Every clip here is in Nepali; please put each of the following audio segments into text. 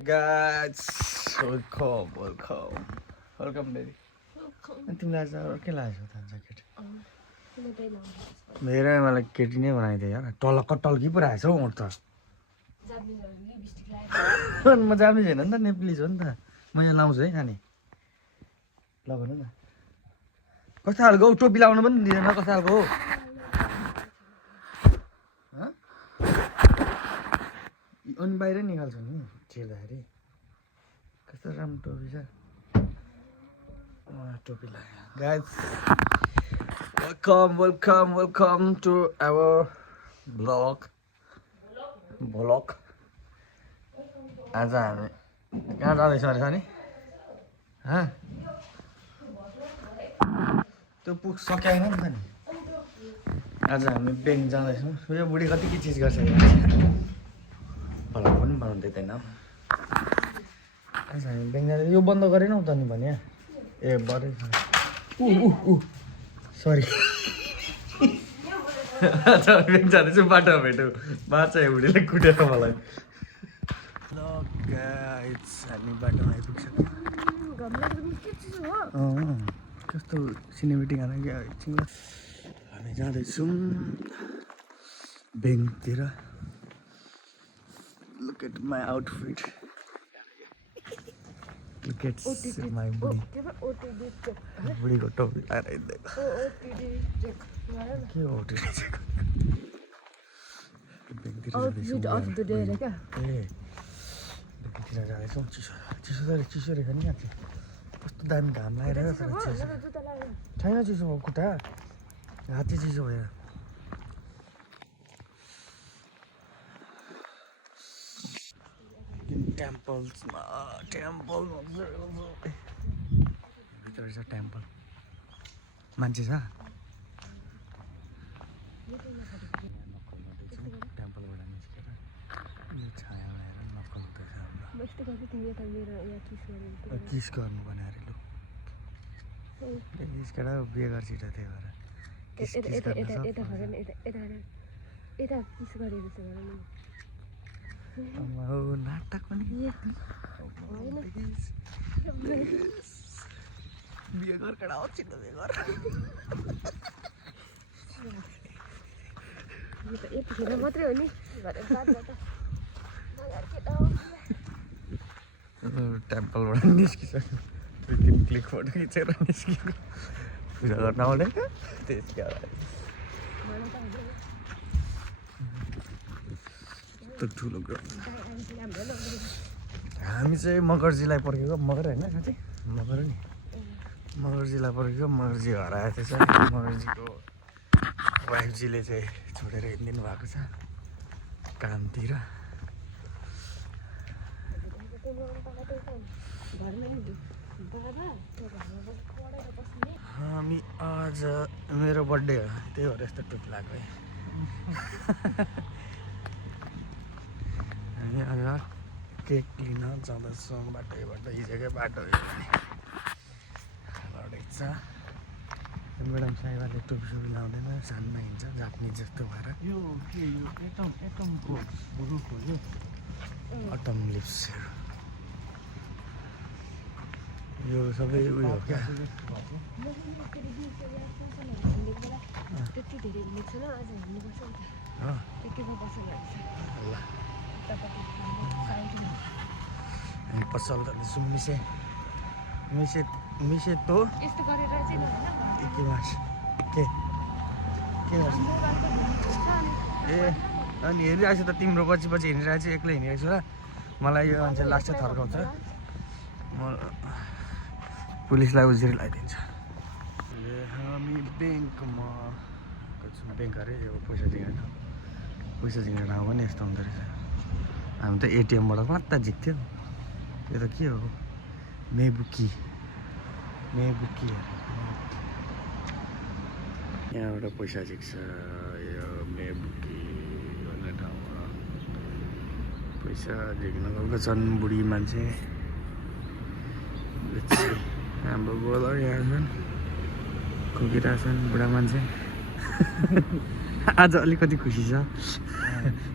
Guys, welcome baby. तिमीलाई चाहिँ के लाग्छ त ज्याकेट मेरो मलाई केटी नै बनाइदियो यार टलक्क टल्की पो रहेछ हौ म त म जान्ने छैन नि त नेप्लिज हो नि त म यहाँ लाउँछु है नानी लगाउनु न कस्तो खालको हौ टोपी लाउनु पनि दिँदैन कस्तो खालको हो अनि बाहिर निकाल्छु नि चिर्दाखेरि कस्तो राम्रो टोपी छ टोपी लाग्यो guys welcome to our vlog आज हामी कहाँ जाँदैछ अरे सानी त्यो पुग सकिएन नि त नि आज हामी ब्याङ्क जाँदैछौँ यो बुढी कति के चिज गर्छ भ्लग पनि बनाउनु दिँदैन आज हामी ब्याङ्क जाँदै यो बन्द गरेनौ त नि भने ए बरै सरी ब्याङ्क जाँदैछु बाटो भेटौँ बाटो बुढीले कुटेर मलाई हामी बाटोमा आइपुग्छौँ कस्तो सिनेमेटिक हाना क्या एकछिन हामी जाँदैछौँ ब्याङ्कतिर Look at my outfit. Look at my body. बुढी को टोपी लगाएर हिँड्दै के हो OOTD check outfit of the day रे क्या ए ब्याङ्कतिर जाँदैछौँ चिसो रेखा नि यहाँ कस्तो दामी घाम लागिरहेको छ छैन चिसो भएको खुट्टा हात्ती चिसो भयो टेम्पल भित्र रहेछ टेम्पल मान्छे छ टेम्पलबाट निस्केर छाया भएर नक्कल हुँदैछ किस गर्नु भनेर लु केटा बिहे गर्छ त्यही भएर नाटक पनि बिहे गर केटा हो चिन्ता बिहे गर मात्रै हो नि टेम्पलबाट निस्किसक्यो दुई तिन क्लिक फोटो खिचेर निस्कियो पूजा गर्न आउने त्यसका ठुलो ग्राउन्ड हामी चाहिँ मगरजीलाई पर्खेको मगर होइन साथी मगर नि मगरजीलाई पर्खेको मगरजी हराएको थिएछ मगरजीको वाइफजीले चाहिँ छोडेर हिँडिदिनु भएको छ कामतिर हामी आज मेरो बर्थडे हो त्यही भएर यस्तो टोपी लगाएको है हामी आज केक लिन जाँदैछौँ बाटोबाट हिजोकै बाटो लडेको छ म्याडम साहेबले टोपी सोपी लाउँदैन सानमा हिँड्छ जापानिज जस्तो भएर यो के यो एटमको रुख हो यो अटम लिप्सहरू यो सबै उयो हो क्या हामी पसल जाँदैछौँ मिसे तो के गर्छ ए अनि हेरिरहेको छु त तिम्रो पछि हिँडिरहेको छु एक्लै हिँडिरहेको छु र मलाई यो मान्छे लाग्छ थर्काउँछ म पुलिसलाई उजुरी लगाइदिन्छ हामी ब्याङ्कमा ब्याङ्क अरे यो पैसा झिक्ने ठाउँ पनि यस्तो हुँदो रहेछ हामी त एटिएमबाट मात्र झिक्थ्यौँ यो त के हो मेबुकी यहाँबाट पैसा झिक्छ यो मेबुकी भन्ने ठाउँमा पैसा झिक्न गएको छन् बुढी मान्छे हाम्रो गोलर यहाँ छन् कुकिरहेछन् बुढा मान्छे आज अलिकति खुसी छ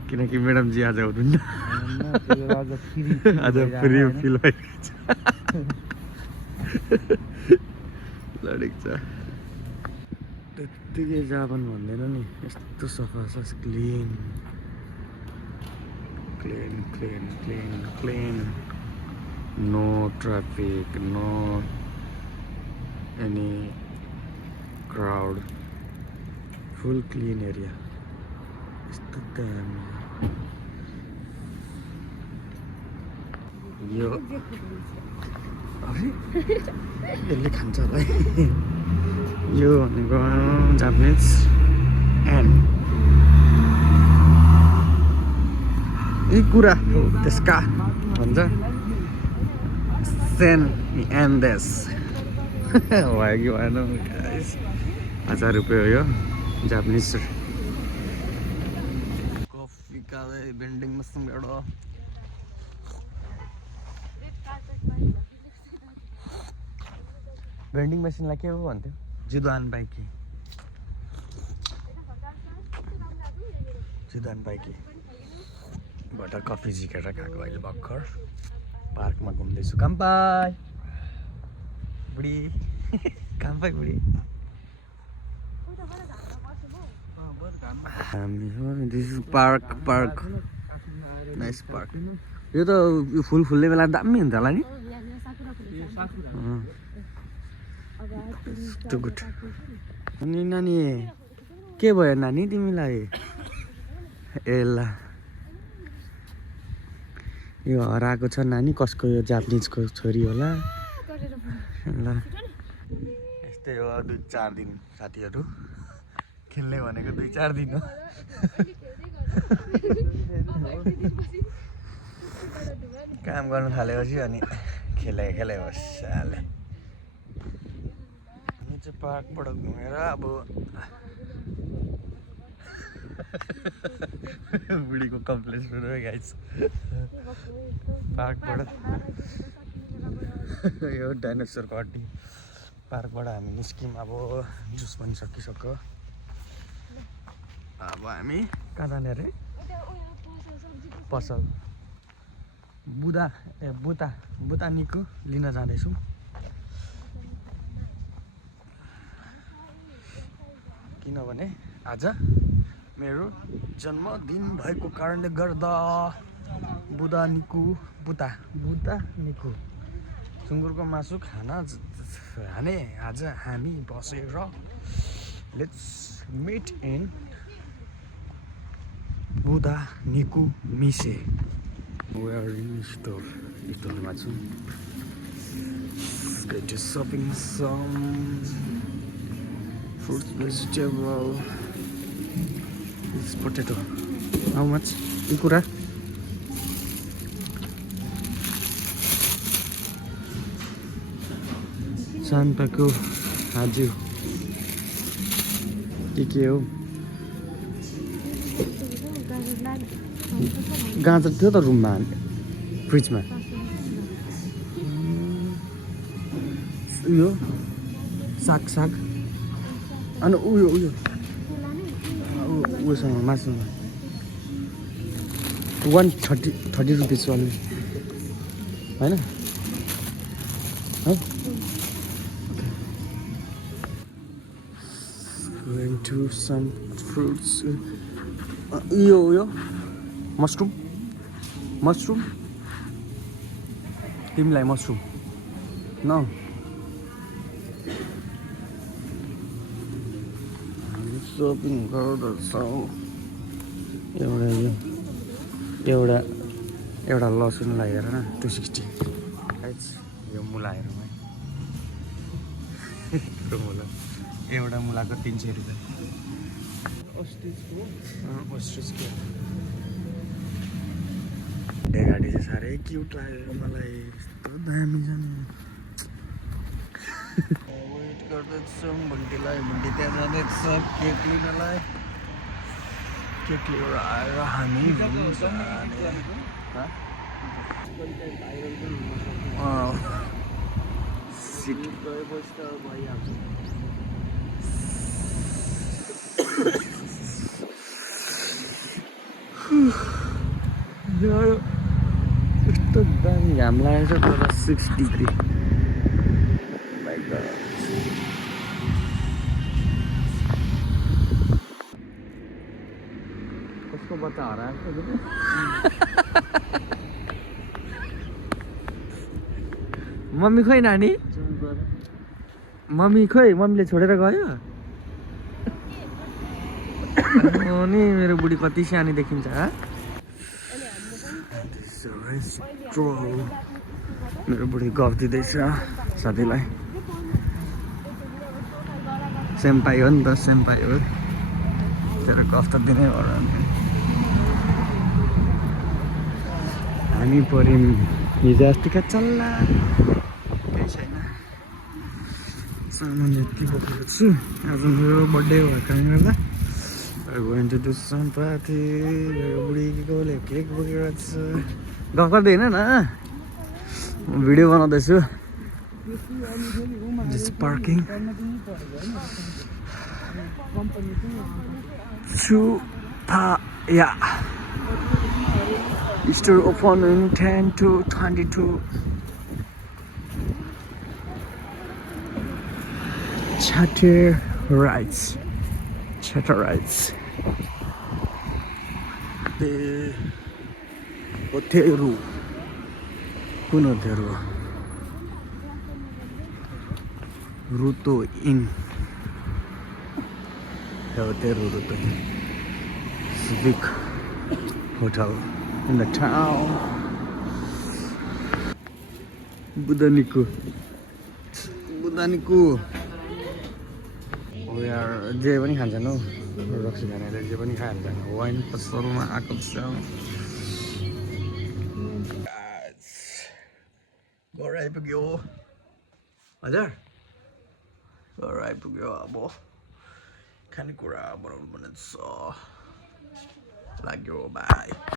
किनकि म्याडमजी आज हुनुहुन्न आज फ्री फिल भइरहेको छ लडेको छ त्यत्तिकै जापान भन्दैन नि यस्तो सफा छ clean clean clean clean clean no traffic no any crowd full clean area यस्तो दामी यो यसले खान्छ होला है यो भनेको जापानिज एन्ड यी कुरा त्यसका भन्छ सेन एन्डेस भयो कि भएन 1000 रुपियाँ हो यो जापानिज कफी खाँदै भेन्डिङ मसँग एउटा भेन्डिङ मेसिनलाई के हो भन्थ्यो जुदान बाइकी बाट कफी झिकेर खाएको अहिले भर्खर पार्कमा घुम्दैछु कामपाई बुढी कामपाई बुढी हामी हो this is park nice park यो त यो फुल फुल्ने बेला दामी हुन्छ होला नि टु गुड अनि नानी के भयो नानी तिमीलाई ए ल यो हराएको छ नानी कसको यो जापानिजको छोरी होला ल यस्तै हो 2-4 दिन साथीहरू खेल्ने भनेको 2-4 दिन हो काम गर्नु थालेपछि अनि खेले होस् साले हामी चाहिँ पार्कबाट घुमेर अब बुढीको कम्प्लेन सुरु भयो गाइस पार्कबाट यो डाइनोसरको हड्डी पार्कबाट हामी निस्क्यौँ अब जुस पनि सकिसक्यो अब हामी कहाँ जाने अरे पसल बुता निको लिन जाँदैछौँ किनभने आज मेरो जन्मदिन भएको कारणले गर्दा बुता निको सुँगुरको मासु खाने आज हामी बसेर लेट्स मिट इन बुदा निको मिसे We are in store. Store छु going to shopping some fruits, vegetable. This potato. How much? Ikura. Sanpaku Haju. के हो गाजर थियो त रुममा फ्रिजमा उयो साग अनि उयोसँग मासुमा 130 रुपिस वाले होइन going to some fruits यो मसरुम तिमीलाई मसरुम न सपिङ गर्दछौँ एउटा लसुनलाई हेर न 260 यो मुला हेरौँ है मुला एउटा मुलाको 300 रुपियाँ अस्ट्रिचको गाडी चाहिँ साह्रै क्युट लाग्यो मलाई यस्तो दामी छ नि वेट गर्दैछौँ भुन्टीलाई भुन्टी त्यहाँ जाँदैछ केक लिनलाई केक लिएर आएर हामी घाम लागेको छ तर 6 डिग्री कसको बच्चा हराएको मम्मी खोइ नानी मम्मी खोइ मम्मीले छोडेर गयो अनि मेरो बुढी कति सानी देखिन्छ मेरो बुढी गफ दिँदैछ साथीलाई सेम्पाई हो नि त सेम्पाई हो तेरो गफ त दिनै पर्यो हामी पऱ्यौँ हिजो अस्तिका चल्ला केही छैन सामान यति बोकेको छु आज मेरो बर्थडे भएको कारणले गर्दा going to do some party मेरो बुढीकोले केक बोकेको छ गफ गर्दै होइन न भिडियो बनाउँदैछु just parking Chupaya store open in 10 to 22 Chatterites the hotel kuno hotel Ruto Inn hotel Ruto Inn Civic hotel in the town Budaniku we are जे पनि खान्छन् हौ रक्सी खानेले जे पनि खाइहाल्छन् वाइन पसलमा आएको छ घर आइपुग्यो हजुर घर आइपुग्यो अब खानेकुरा बनाउनु पर्ने छ लाग्यो बाई